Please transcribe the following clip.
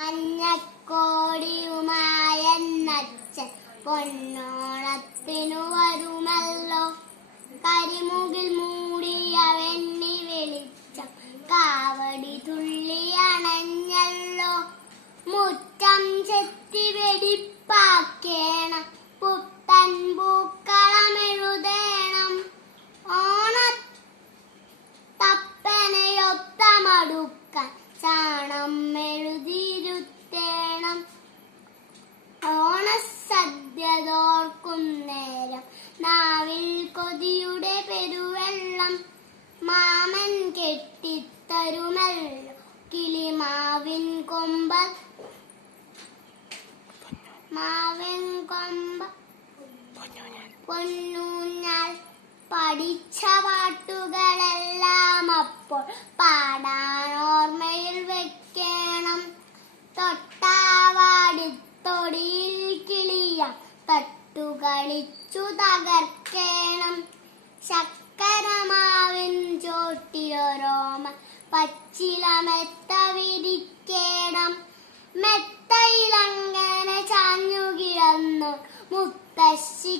മഞ്ഞക്കോടിയുമായെന്നച്ഛൻ പൊന്നോണത്തിനു വരുമല്ലോ. കരിമുകിൽ മൂടിയ വെണ്ണി വെളിച്ചം കാവടി തുള്ളി അണഞ്ഞല്ലോ. മുറ്റം ചെത്തി വെടിപ്പാക്കേണം, പുത്തൻ പൂക്കളമെഴുതേണം. ഓണത്തപ്പനയൊത്തമടുക്കാൻ ചാണം എഴുതിയിരുത്തേണം. ഓണസദ്യതോർക്കുന്നേരം നാവിൽ കൊതിയുടെ പെരുവെള്ളം. മാമൻ കെട്ടിത്തരുമല്ലോ കിളിമാവിൻ കൊമ്പ പൊന്നൂഞ്ഞാൽ. പഠിച്ച പാട്ടുകളെല്ലാം അപ്പോൾ പാടാൻ ഓർമ്മയിൽ വെക്കണം. തൊട്ടാവാടിത്തൊടിയിൽ കിളിയാം തട്ടുകളിച്ചു തകർക്കേണം. ശർക്കരമാവിൻ ചോട്ടിലൊരോമ പച്ചില മെത്ത വിരിക്കേണം. മെത്തയിലങ്ങനെ ചാഞ്ഞു കിടന്നു മുത്തശ്ശി